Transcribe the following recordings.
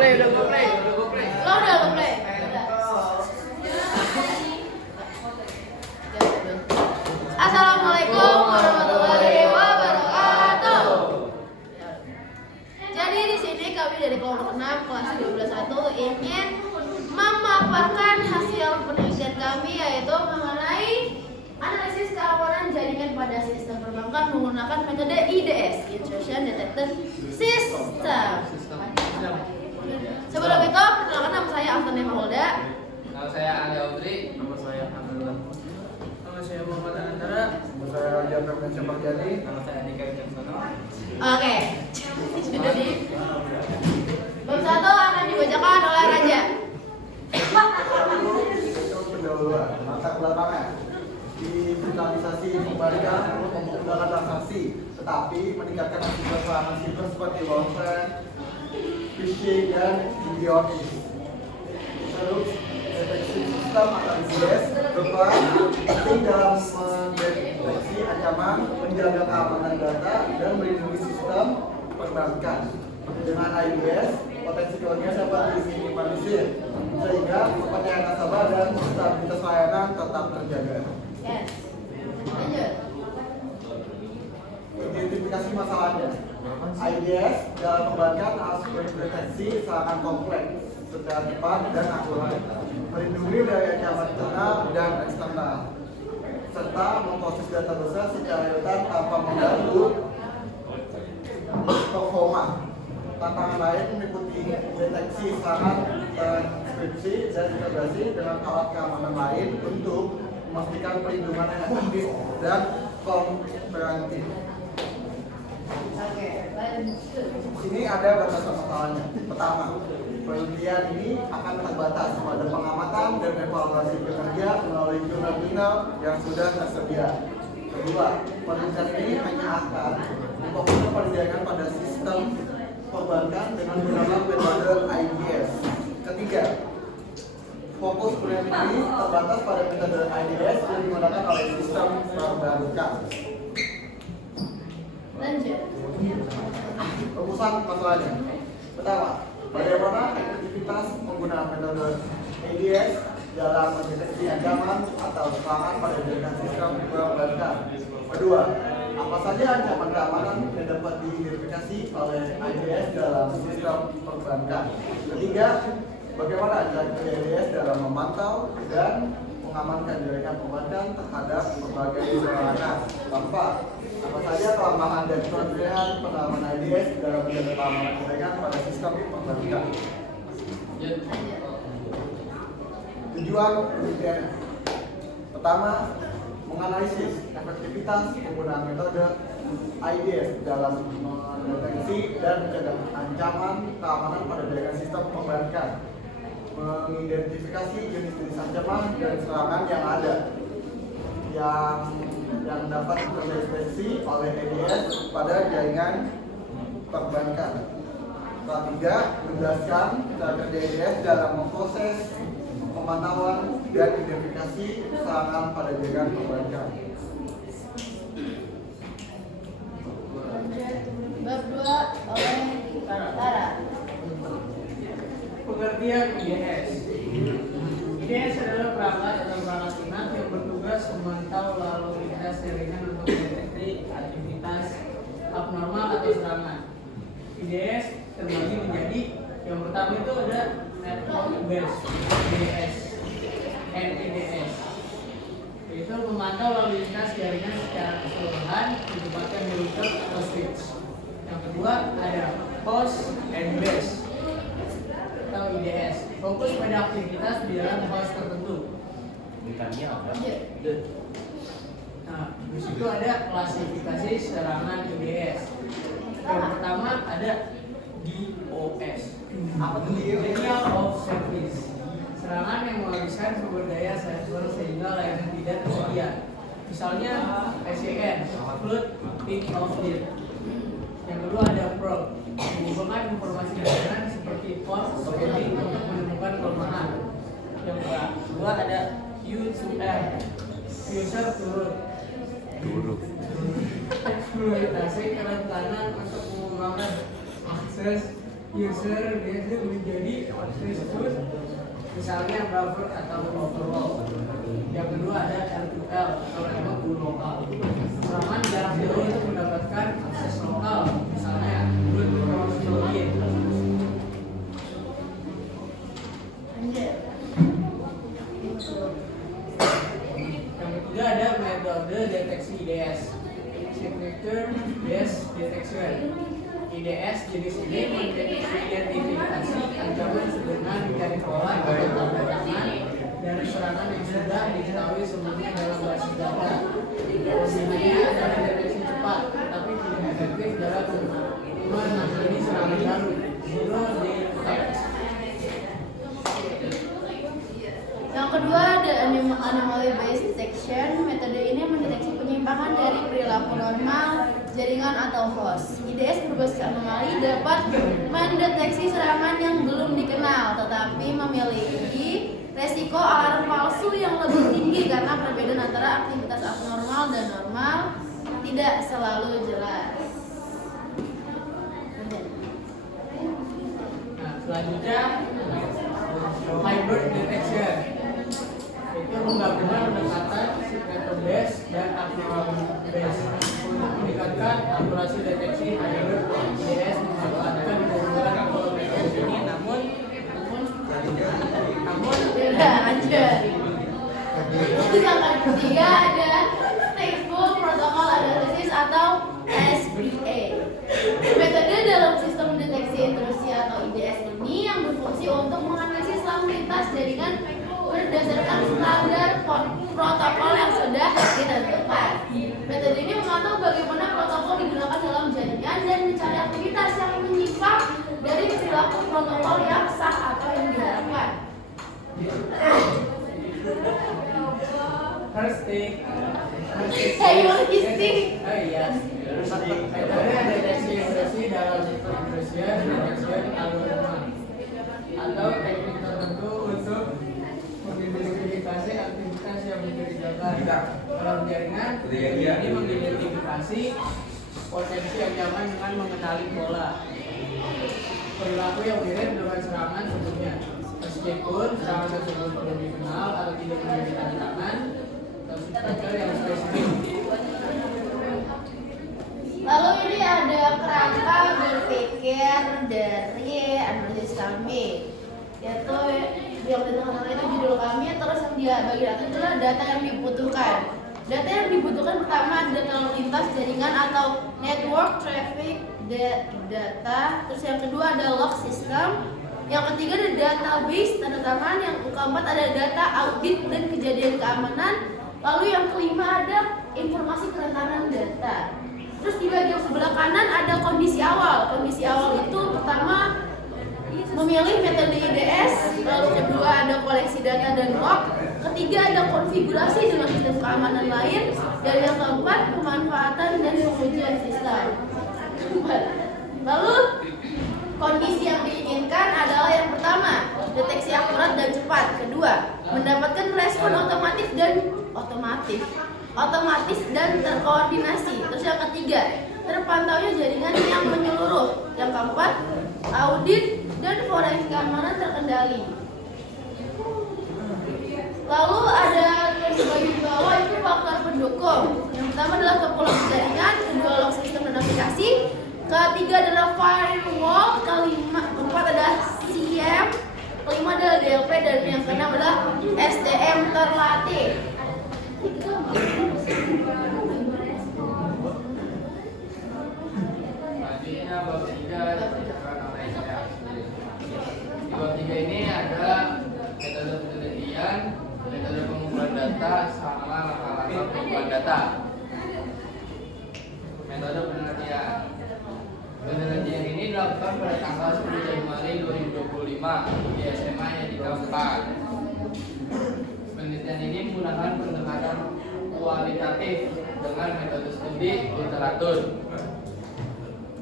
play. Lo udah lo play. Assalamualaikum warahmatullahi wabarakatuh. Jadi di sini kami dari kelompok 6 kelas 12.1 ingin memaparkan hasil penelitian kami, yaitu mengenai analisis keamanan jaringan pada sistem perbankan menggunakan metode IDS, Intrusion Detection System. Sebelum itu, perkenalkan nama saya Anthony Maholda. Nama saya Ali Audrey. Nama saya Hamdan. Nama saya Muhammad Anandara. Nama saya Raja Ferman Syabakjani. Nama saya Andika Wicaksono. Oke. Jadi bab 1 akan dibacakan oleh Raja. Pendahuluan mata belakangan digitalisasi pembalikan memudahkan transaksi, tetapi meningkatkan risiko serangan siber seperti longsware, phishing, dan idiotis. Terus deteksi sistem atau IDS berperan penting dalam mendeteksi ancaman, menjaga keamanan data, dan melindungi sistem perbankan. Dengan IDS, potensi kerugian dapat diminimalisir sehingga kepercayaan nasabah dan stabilitas layanan tetap terjaga. Yes. Lanjut. Identifikasi masalahnya. IDS dalam perbankan harus mendeteksi serangan kompleks secara cepat dan akurat, melindungi dari ancaman internal dan eksternal, serta memproses data besar secara real-time tanpa mengganggu performa. Tantangan lain meliputi deteksi serangan transkripsi dan integrasi dengan alat keamanan lain untuk memastikan perlindungan yang efektif dan komprehensif. Oke, lanjut. Sini ada batasan masalahnya. Pertama, penelitian ini akan terbatas pada pengamatan dan evaluasi kinerja melalui jurnal-jurnal yang sudah tersedia. Kedua, penelitian ini hanya akan memfokuskan penelitian pada sistem perbankan dengan menggunakan metode IDS. Ketiga, fokus penelitian ini terbatas pada metode IDS yang digunakan oleh sistem perbankan. Lanjut. Rumusan masalahnya. Pertama, bagaimana efektivitas penggunaan metode IDS dalam mendeteksi ancaman atau serangan pada jaringan sistem perbankan. Kedua, apa saja ancaman keamanan yang dapat diidentifikasi oleh IDS dalam sistem perbankan. Ketiga, bagaimana cara IDS dalam memantau dan mengamankan jaringan perbankan terhadap berbagai serangan. Keempat, apa saja kelemahan dan kelebihan penerapan IDS dalam menjaga keamanan jaringan pada sistem perbankan. Tujuan penelitian. Pertama, menganalisis efektivitas penggunaan metode IDS dalam mendeteksi dan mencegah ancaman keamanan pada jaringan sistem perbankan, mengidentifikasi jenis-jenis ancaman dan serangan yang ada yang dapat terdeteksi oleh IDS pada jaringan perbankan. Ketiga, menjelaskan cara kerja IDS dalam memproses pemantauan dan identifikasi serangan pada jaringan perbankan. Bab 2 oleh Tara. Pengertian IDS. IDS adalah perangkat atau perangkat lunak yang bertugas memantau lalu lintas jaringan untuk mendeteksi aktivitas abnormal atau serangan. IDS terbagi menjadi yang pertama itu ada network based IDS, NIDS, yaitu memantau lalu lintas jaringan secara keseluruhan ditempatkan di router atau switch. Yang kedua ada host and base atau IDS, fokus pada aktivitas di dalam host tertentu. Nah, di situ ada klasifikasi serangan IDS. Yang pertama ada DOS. Apa tuh dia? Denial of Service. Serangan yang menghabiskan sumber daya server sehingga layanan tidak tersedia. Misalnya SCN, flood peak of lead. Yang kedua ada probe, mengumpulkan informasi jaringan seperti port scanning untuk menemukan kelemahan. Yang kedua ada U2M, user to root. Eksploitasi kerentanan untuk mengembangkan akses user biasanya menjadi misalnya browser atau overall. Yang kedua ada RQL atau remote to lokal. Serangan jarak jauh untuk mendapatkan akses lokal, misalnya root cross login. Yang ketiga ada metode deteksi IDS, signature based detection. IDS jenis ini mengidentifikasi ancaman sederhana mencari pola atau tantangan dari serangan yang sudah diketahui sebelumnya dalam basis data. Kelebihannya adalah deteksi cepat, tetapi tidak efektif dalam menangani serangan baru. Zero day attack. Yang kedua ada anomaly based detection. Metode ini mendeteksi penyimpangan dari perilaku normal jaringan atau host. IDS berbasis anomali dapat mendeteksi serangan yang belum dikenal, tetapi memiliki resiko alarm palsu yang lebih tinggi karena perbedaan antara aktivitas abnormal dan normal tidak selalu jelas. Nah, selanjutnya hybrid detection. Itu menggabungkan pendekatan signature based dan abnormal based untuk meningkatkan akurasi deteksi. Hybrid IDS memanfaatkan keunggulan metode ini, namun Beda aja. Sedangkan ketiga ada Stateful Protocol Analysis atau SPA. Metode dalam sistem deteksi intrusi atau IDS ini yang berfungsi untuk menganalisis lalu lintas jaringan berdasarkan standar protokol yang sudah ditentukan. Metode ini memantau bagaimana protokol digunakan dalam jaringan dan mencari aktivitas yang menyimpang dari perilaku protokol yang sah atau yang diharapkan. Herstik. Hey, you want to sing? Oh iya. Metode deteksi intrusi dalam sistem intrusion, detection algoritma atau teknik tertentu untuk mengidentifikasi aktivitas yang mencurigakan dalam jaringan. Ini mengidentifikasi potensi ancaman dengan mengenali pola perilaku yang mirip dengan serangan sebelumnya, meskipun serangan tersebut belum dikenal atau tidak memiliki tantangan atau signature yang spesifik. Lalu ini ada kerangka berpikir dari analisis kami, yaitu yang ditentukan itu judul kami, terus yang dia bagi data adalah data yang dibutuhkan. Data yang dibutuhkan pertama data lalu lintas jaringan atau network traffic data, terus yang kedua ada log system, yang ketiga ada database tanda tangan, yang keempat ada data audit dan kejadian keamanan, lalu yang kelima ada informasi kerentanan data. Terus di bagian sebelah kanan ada kondisi awal. Kondisi awal itu pertama memilih metode IDS, lalu kedua ada koleksi data dan log, ketiga ada konfigurasi dengan sistem keamanan lain, dan yang keempat pemanfaatan dan pengujian sistem. Lalu kondisi yang diinginkan adalah yang pertama deteksi akurat dan cepat, kedua mendapatkan respon otomatis dan terkoordinasi, terus yang ketiga terpantaunya jaringan yang menyeluruh, yang keempat audit dan forensik keamanan terkendali. Lalu ada yang di bawah itu faktor pendukung. Yang pertama adalah topologi jaringan, kedua log sistem dan aplikasi, ketiga adalah firewall, keempat adalah CM, kelima adalah DLP, dan yang keenam adalah SDM terlatih. Selanjutnya bab 3 dijelaskan oleh saya. Di bab 3 ini ada metode penelitian, metode pengumpulan data, sama langkah-langkah pengumpulan data. Metode penelitian. Penelitian ini dilakukan pada tanggal 10 Januari 2025 di SMA Yadika 4. Penelitian ini menggunakan pendekatan kualitatif dengan metode studi literatur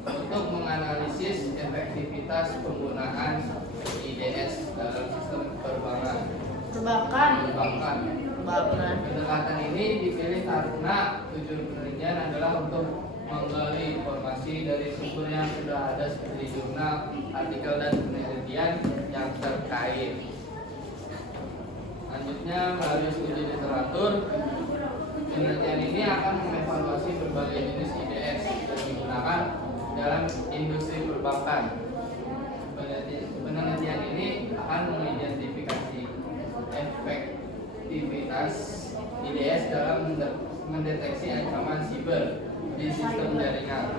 untuk menganalisis efektivitas penggunaan IDS dalam sistem perbankan. Pendekatan ini dipilih karena tujuan penelitian adalah untuk menggali informasi dari sumber yang sudah ada seperti jurnal, artikel, dan penelitian yang terkait. Selanjutnya, melalui studi literatur, penelitian ini akan mengevaluasi berbagai jenis IDS yang digunakan dalam industri perbankan. Penelitian ini akan mengidentifikasi efektivitas IDS dalam mendeteksi ancaman siber di sistem jaringan.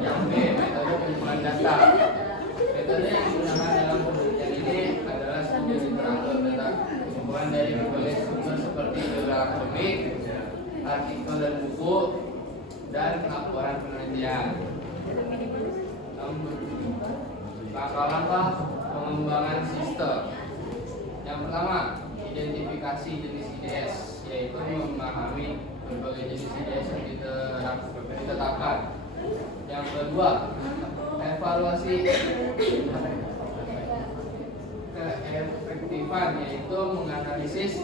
Yang B, metode pengumpulan data. Metode yang digunakan dalam penelitian ini adalah studi literatur data kumpulan dari berbagai sumber seperti jurnal akademik, artikel dan buku, dan laporan penelitian. Langkah-langkah pengembangan sistem. Yang pertama, identifikasi jenis IDS, yaitu memahami berbagai jenis IDS yang ditetapkan. Yang kedua, evaluasi keefektifan, yaitu menganalisis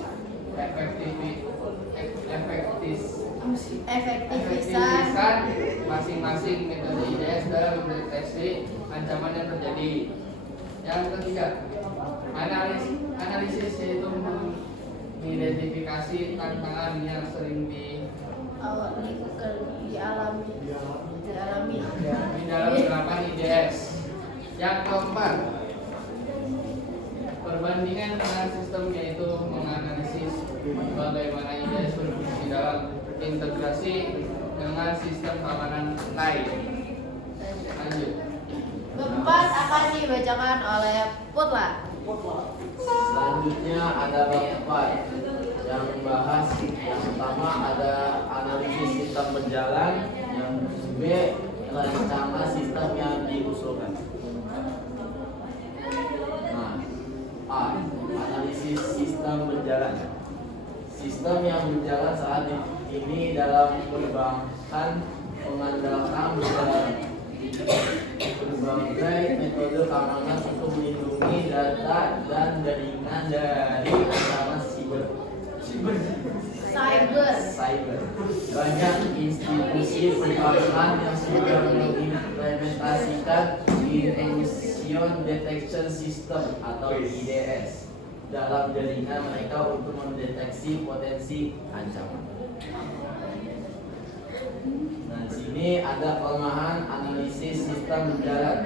efektivitas masing-masing metode IDS dalam mendeteksi ancaman yang terjadi. Yang ketiga, analisis, yaitu mengidentifikasi tantangan yang sering dialami di dalam penerapan IDS. Yang keempat, perbandingan dengan sistem, yaitu menganalisis bagaimana IDS berfungsi dalam integrasi dengan sistem keamanan lain. Lanjut. Keempat akan dibacakan oleh Putla. Selanjutnya ada bab 4 yang membahas yang pertama ada analisis sistem berjalan, yang B rencana sistem yang diusulkan. Nah, A, analisis sistem berjalan. Sistem yang berjalan saat ini dalam perbankan mengandalkan berbagai metode keamanan untuk melindungi data dan jaringan dari ancaman cyber. Banyak institusi perbankan yang sudah mengimplementasikan intrusion detection system atau IDS dalam jaringan mereka untuk mendeteksi potensi ancaman. Nah, di sini ada kelemahan analisis sistem berjalan.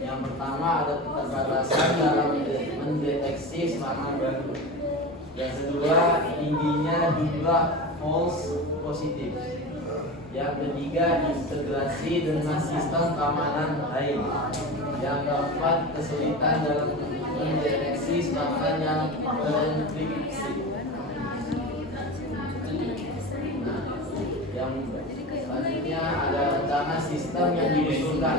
Yang pertama ada keterbatasan dalam mendeteksi serangan baru. Yang kedua, tingginya jumlah false positif. Yang ketiga, integrasi dengan sistem keamanan lain. Yang keempat, kesulitan dalam mendeteksi serangan yang terenkripsi. Nah, yang selanjutnya ada rancangan sistem yang diusulkan.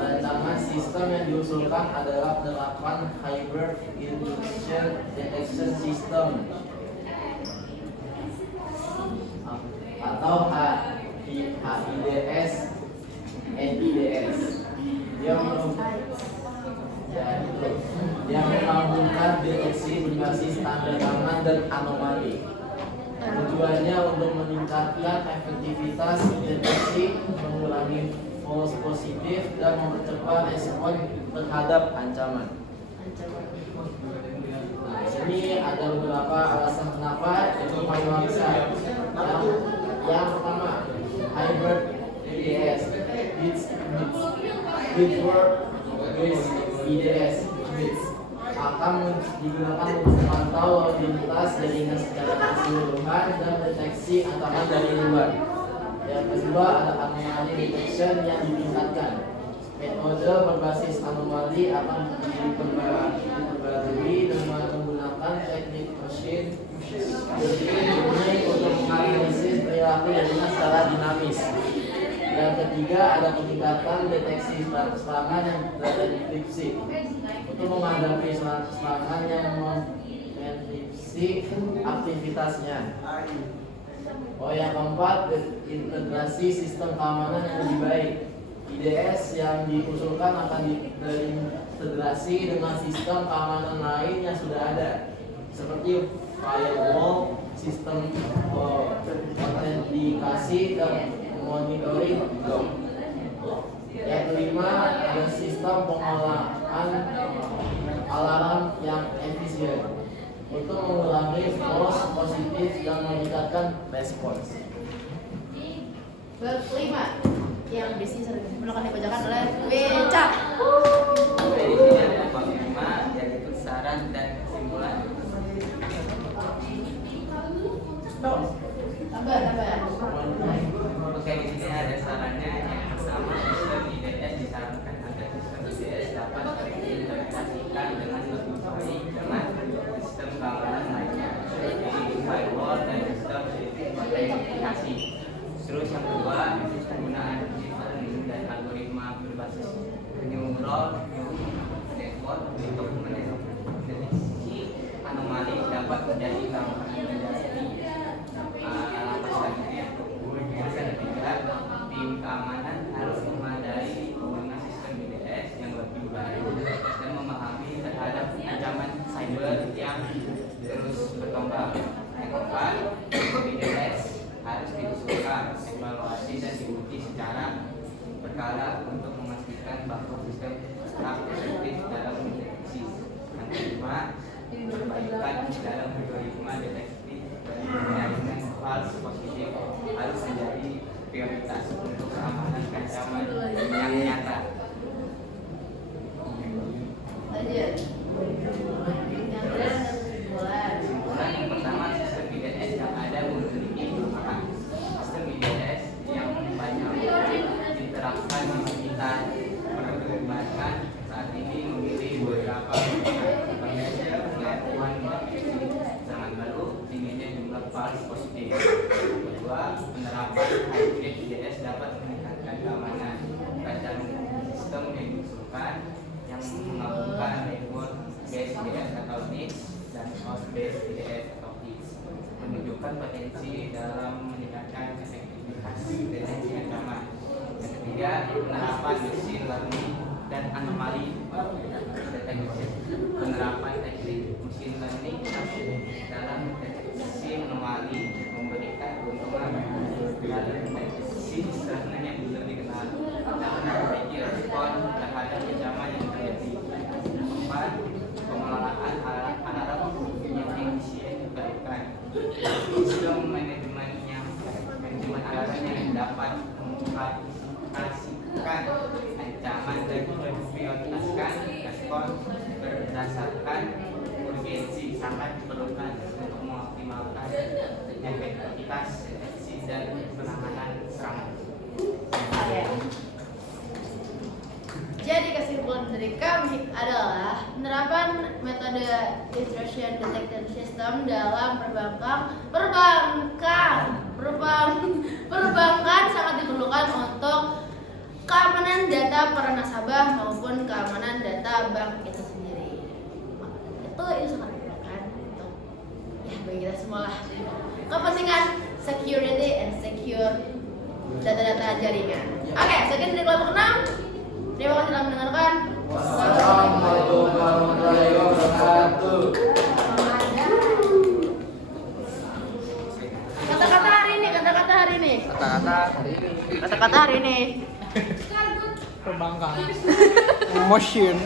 Rancangan sistem yang diusulkan adalah penerapan hybrid intrusion detection system atau HIDS NIDS yang menggabungkan deteksi berbasis tanda tangan dan anomali. Tujuannya untuk meningkatkan efektivitas deteksi, mengurangi false positif, dan mempercepat respon terhadap ancaman. Nah, sini ada beberapa alasan kenapa itu paling bisa. Yang pertama, hybrid IDS, Bitword based IDS, akan digunakan untuk memantau lalu lintas jaringan secara keseluruhan dan deteksi ancaman dari luar. Yang kedua, ada anomaly detection yang ditingkatkan. Metode berbasis anomali akan diperbarui dengan menggunakan teknik machine learning untuk menganalisis perilaku jaringan secara dinamis. Yang ketiga, ada peningkatan deteksi serangan yang terenkripsi. Untuk menghadapi serangan yang mengenkripsi aktivitasnya. Yang keempat, integrasi sistem keamanan yang lebih baik. IDS yang diusulkan akan terintegrasi dengan sistem keamanan lain yang sudah ada, seperti firewall, sistem autentikasi, dan monitoring log. Yang kelima, ada sistem Bab 5 yang bisnis akan dibacakan oleh Becak. Di sini ada bab 5 yaitu saran dan kesimpulan. Tambah. Oke, di sini ada sarannya. Yang pertama, sistem IDS disarankan agar sistem IDS dapat terimplementasikan dengan lebih baik dengan sistem keamanan lainnya seperti firewall dan sistem autentifikasi. Terus yang kedua, penggunaan deep learning dan algoritma berbasis neural network untuk mendeteksi anomali dapat menjadi tim keamanan harus memadai dengan sistem IDS yang lebih baik dan memahami terhadap ancaman cyber yang terus berkembang. Yang keempat, IDS harus diusulkan, evaluasi dan diuji secara berkala untuk memastikan bahwa sistem tetap efektif dalam mendeteksi. Yang kelima, perbaikan dalam algoritma deteksi jaringan false positif harus menjadi prioritas untuk keamanan ancaman yang nyata. Lanjut. Yang kesimpulan. Kesimpulan yang pertama, sistem IDS yang ada memiliki kelemahan. Sistem IDS yang banyak diterapkan di sekitar perkembangan saat ini memiliki beberapa pengetahuan zaman baru tingginya jumlah false positif. Kedua, penerapan hybrid IDS dapat meningkatkan keamanan. Rancangan sistem yang diusulkan yang menggabungkan network based IDS atau NICS dan host based IDS atau HIDS menunjukkan potensi dalam meningkatkan efektivitas deteksi ancaman. Yang ketiga, penerapan machine learning dan anomali detection. Penerapan teknik machine learning dalam deteksi anomali memberikan keuntungan dalam deteksi serangan yang belum dikenal dan memperbaiki respon terhadap ancaman yang terjadi. Keempat, pengelolaan alarm yang efisien diperlukan. Sistem manajemen alarm yang dapat memfasilitasikan ancaman dan memprioritaskan respon berdasarkan urgensi sangat diperlukan untuk mengoptimalkan efektivitas deteksi dan penanganan serangan. Jadi kesimpulan dari kami adalah penerapan metode intrusion detection system dalam perbankan sangat diperlukan untuk keamanan data para nasabah maupun keamanan data bank itu sendiri. Itu sangat diperlukan untuk bagi kita semua lah. Kepentingan security and secure data-data jaringan. Oke, sekian dari kelompok 6. Terima kasih telah mendengarkan. Wassalamualaikum warahmatullahi wabarakatuh. Kata-kata hari ini. Perbankan. Motion.